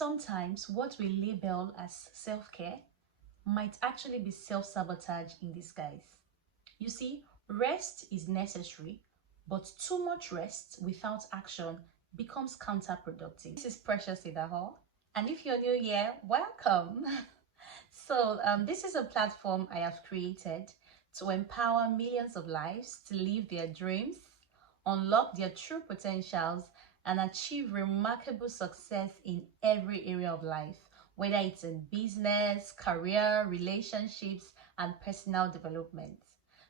Sometimes what we label as self-care might actually be self-sabotage in disguise. You see, rest is necessary, but too much rest without action becomes counterproductive. This is Precious Idahor, and if you're new here, welcome. This is a platform I have created to empower millions of lives to live their dreams, unlock their true potentials, and achieve remarkable success in every area of life, whether it's in business, career, relationships, and personal development.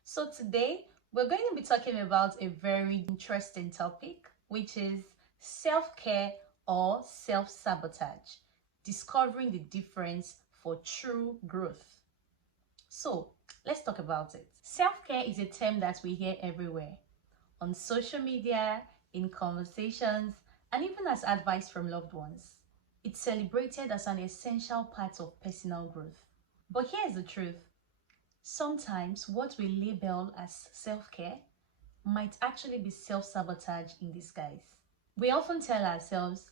So today, we're going to be talking about a very interesting topic, which is self-care or self-sabotage, discovering the difference for true growth. So let's talk about it. Self-care is a term that we hear everywhere, on social media, in conversations, and even as advice from loved ones. It's celebrated as an essential part of personal growth. But here's the truth. Sometimes what we label as self-care might actually be self-sabotage in disguise. We often tell ourselves,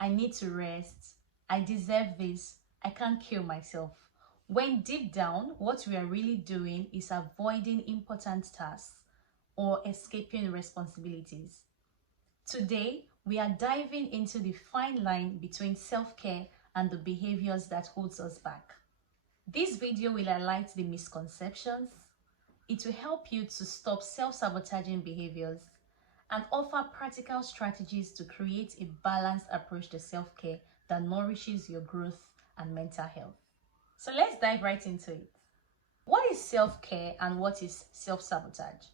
I need to rest, I deserve this, I can't kill myself. When deep down, what we are really doing is avoiding important tasks or escaping responsibilities. Today, we are diving into the fine line between self-care and the behaviors that holds us back. This video will highlight the misconceptions. It will help you to stop self-sabotaging behaviors and offer practical strategies to create a balanced approach to self-care that nourishes your growth and mental health. So let's dive right into it. What is self-care and what is self-sabotage?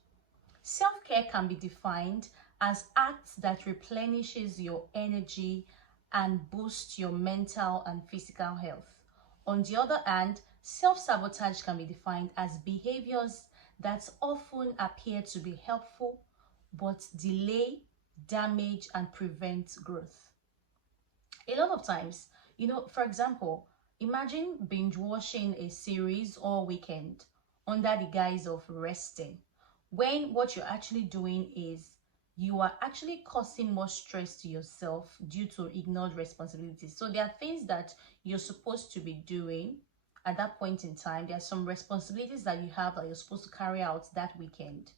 Self-care can be defined as acts that replenishes your energy and boosts your mental and physical health. On the other hand, self-sabotage can be defined as behaviors that often appear to be helpful but delay, damage, and prevent growth. A lot of times, for example, imagine binge watching a series all weekend under the guise of resting, when what you're actually doing is you are actually causing more stress to yourself due to ignored responsibilities. So there are things that you're supposed to be doing at that point in time. There are some responsibilities that you have that you're supposed to carry out that weekend.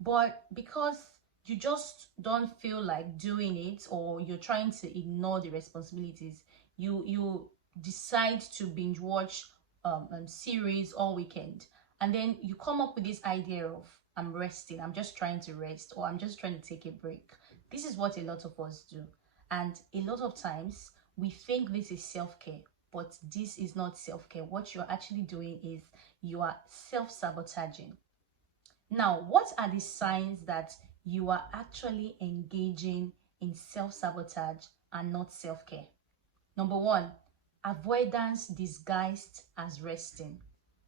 But because you just don't feel like doing it, or you're trying to ignore the responsibilities, you decide to binge watch a series all weekend. And then you come up with this idea of, I'm resting, I'm just trying to rest, or I'm just trying to take a break. This is what a lot of us do. And a lot of times we think this is self-care, but this is not self-care. What you're actually doing is you are self-sabotaging. Now, what are the signs that you are actually engaging in self-sabotage and not self-care? Number one, avoidance disguised as resting.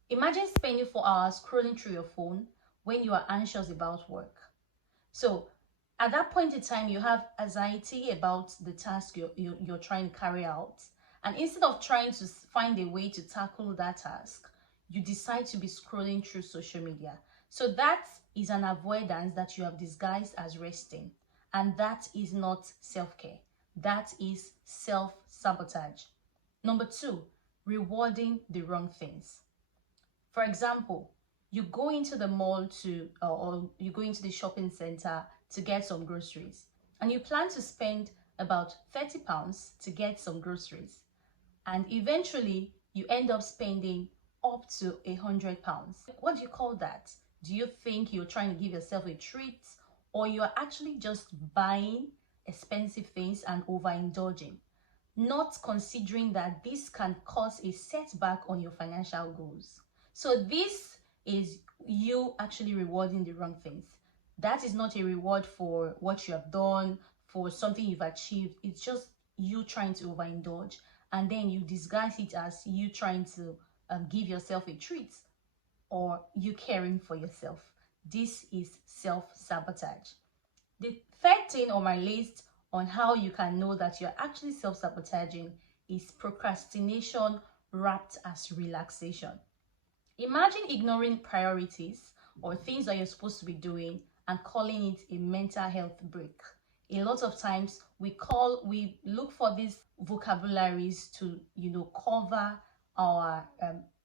Imagine spending 4 hours scrolling through your phone when you are anxious about work. So at that point in time, you have anxiety about the task you're trying to carry out. And instead of trying to find a way to tackle that task, you decide to be scrolling through social media. So that is an avoidance that you have disguised as resting. And that is not self-care. That is self-sabotage. Number two, rewarding the wrong things. For example, you go into the mall or you go into the shopping center to get some groceries, and you plan to spend about £30 to get some groceries, and eventually you end up spending up to £100. What do you call that? Do you think you're trying to give yourself a treat, or you're actually just buying expensive things and overindulging, not considering that this can cause a setback on your financial goals? So this is you actually rewarding the wrong things. That is not a reward for what you have done, for something you've achieved. It's just you trying to overindulge, and then you disguise it as you trying to give yourself a treat, or you caring for yourself. This is self-sabotage. The third thing on my list on how you can know that you're actually self-sabotaging is procrastination wrapped as relaxation. Imagine ignoring priorities or things that you're supposed to be doing and calling it a mental health break. A lot of times we look for these vocabularies to, you know, cover our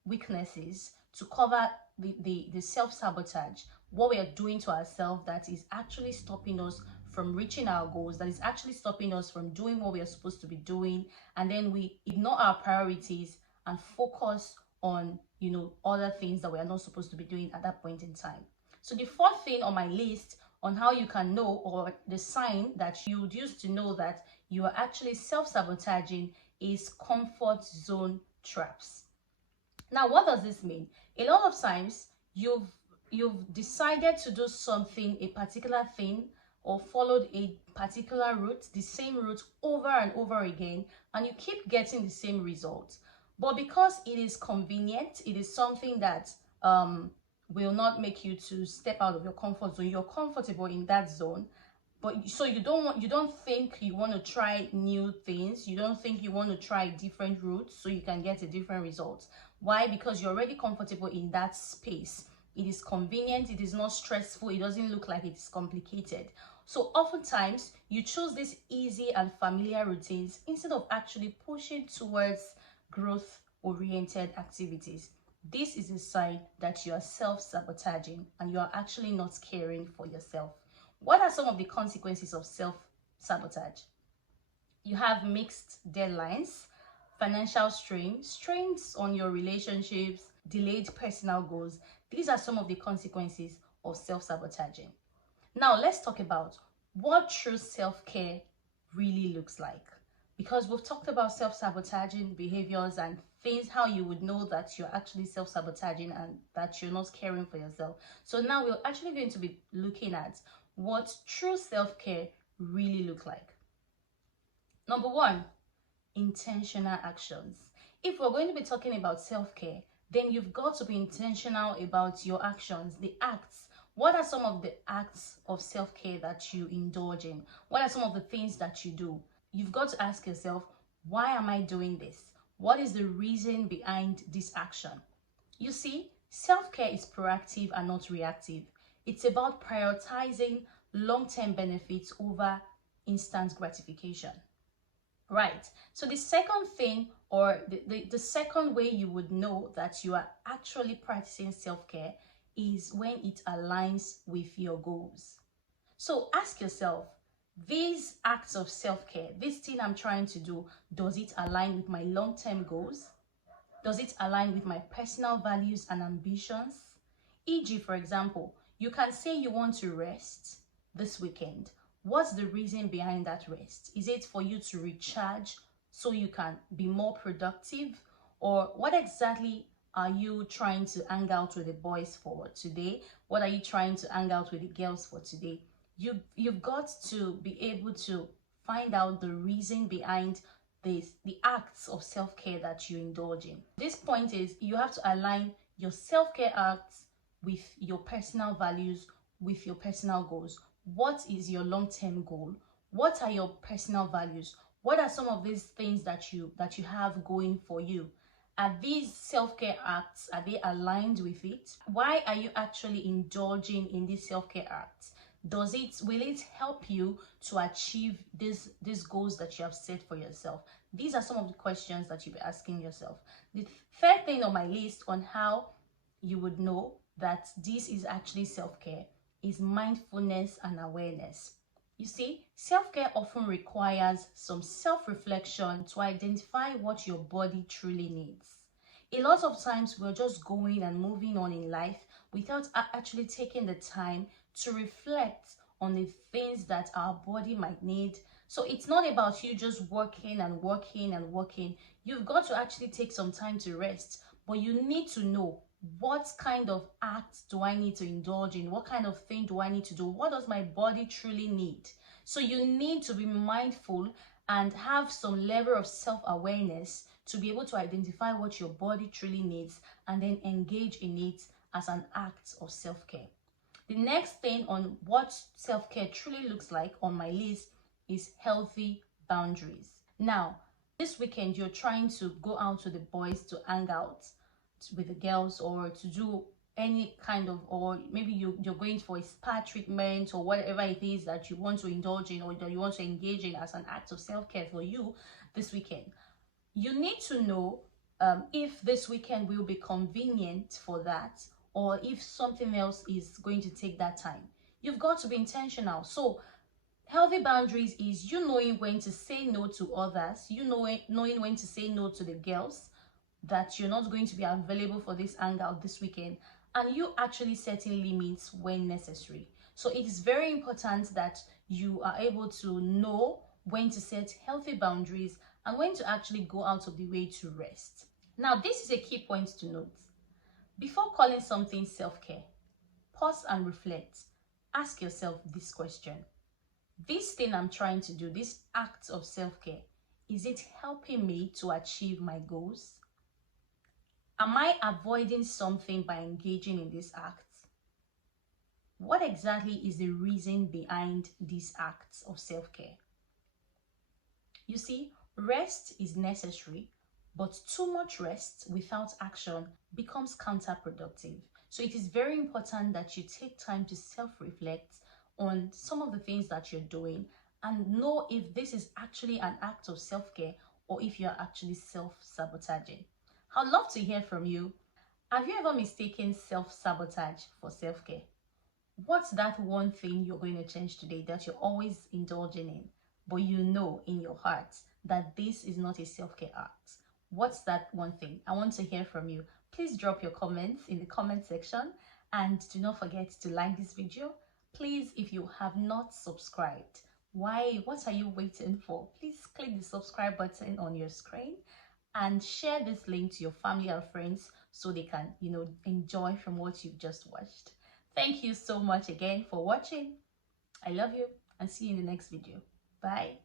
weaknesses, to cover the self-sabotage, what we are doing to ourselves that is actually stopping us from reaching our goals, that is actually stopping us from doing what we are supposed to be doing. And then we ignore our priorities and focus on, you know, other things that we are not supposed to be doing at that point in time. So the fourth thing on my list on how you can know, or the sign that you would use to know that you are actually self-sabotaging, is comfort zone traps. Now, what does this mean? A lot of times you've decided to do something, a particular thing, or followed a particular route, the same route over and over again, and you keep getting the same result. But because it is convenient, it is something that will not make you to step out of your comfort zone. You're comfortable in that zone, but so you don't think you want to try new things. You don't think you want to try different routes so you can get a different result. Why? Because you're already comfortable in that space. It is convenient, it is not stressful, it doesn't look like it is complicated. So oftentimes you choose these easy and familiar routines instead of actually pushing towards growth oriented activities. This is a sign that you are self-sabotaging and you are actually not caring for yourself. What are some of the consequences of self-sabotage? You have mixed deadlines, financial strains on your relationships, delayed personal goals. These are some of the consequences of self-sabotaging. Now, let's talk about what true self-care really looks like. Because we've talked about self-sabotaging behaviors and things, how you would know that you're actually self-sabotaging and that you're not caring for yourself. So now we're actually going to be looking at what true self-care really looks like. Number one, intentional actions. If we're going to be talking about self-care, then you've got to be intentional about your actions, the acts. What are some of the acts of self-care that you indulge in? What are some of the things that you do? You've got to ask yourself, why am I doing this? What is the reason behind this action? You see, self-care is proactive and not reactive. It's about prioritizing long-term benefits over instant gratification. Right. So the second thing, or the second way you would know that you are actually practicing self-care, is when it aligns with your goals. So ask yourself, these acts of self-care, this thing I'm trying to do, does it align with my long-term goals? Does it align with my personal values and ambitions? E.g., for example, you can say you want to rest this weekend. What's the reason behind that rest? Is it for you to recharge so you can be more productive? Or what exactly are you trying to hang out with the boys for today? What are you trying to hang out with the girls for today? You've got to be able to find out the reason behind the acts of self-care that you indulge in. This point is, you have to align your self-care acts with your personal values, with your personal goals. What is your long-term goal? What are your personal values? What are some of these things that you have going for you? Are these self-care acts, are they aligned with it? Why are you actually indulging in these self-care acts? Will it help you to achieve these goals that you have set for yourself? These are some of the questions that you'll be asking yourself. The third thing on my list on how you would know that this is actually self-care is mindfulness and awareness. You see, self-care often requires some self-reflection to identify what your body truly needs. A lot of times we're just going and moving on in life without actually taking the time to reflect on the things that our body might need. So it's not about you just working and working and working. You've got to actually take some time to rest, but you need to know, what kind of act do I need to indulge in? What kind of thing do I need to do? What does my body truly need? So you need to be mindful and have some level of self-awareness to be able to identify what your body truly needs and then engage in it as an act of self-care. The next thing on what self-care truly looks like on my list is healthy boundaries. Now, this weekend you're trying to go out with the boys to hang out with the girls or to do any kind of, or maybe you're going for a spa treatment or whatever it is that you want to indulge in or that you want to engage in as an act of self-care for you this weekend, you need to know if this weekend will be convenient for that, or if something else is going to take that time. You've got to be intentional. So healthy boundaries is you knowing when to say no to others, knowing when to say no to the girls that you're not going to be available for this hangout this weekend, and you actually setting limits when necessary. So it is very important that you are able to know when to set healthy boundaries and when to actually go out of the way to rest. Now, this is a key point to note. Before calling something self-care, pause and reflect. Ask yourself this question: this thing I'm trying to do, this act of self-care, is it helping me to achieve my goals? Am I avoiding something by engaging in this act? What exactly is the reason behind these acts of self-care? You see, rest is necessary, but too much rest without action becomes counterproductive. So it is very important that you take time to self-reflect on some of the things that you're doing and know if this is actually an act of self-care or if you're actually self-sabotaging. I'd love to hear from you. Have you ever mistaken self-sabotage for self-care? What's that one thing you're going to change today that you're always indulging in, but you know in your heart that this is not a self-care act? What's that one thing? I want to hear from you. Please drop your comments in the comment section, and do not forget to like this video. Please, if you have not subscribed, what are you waiting for? Please click the subscribe button on your screen and share this link to your family or friends so they can, enjoy from what you've just watched. Thank you so much again for watching. I love you and see you in the next video. Bye.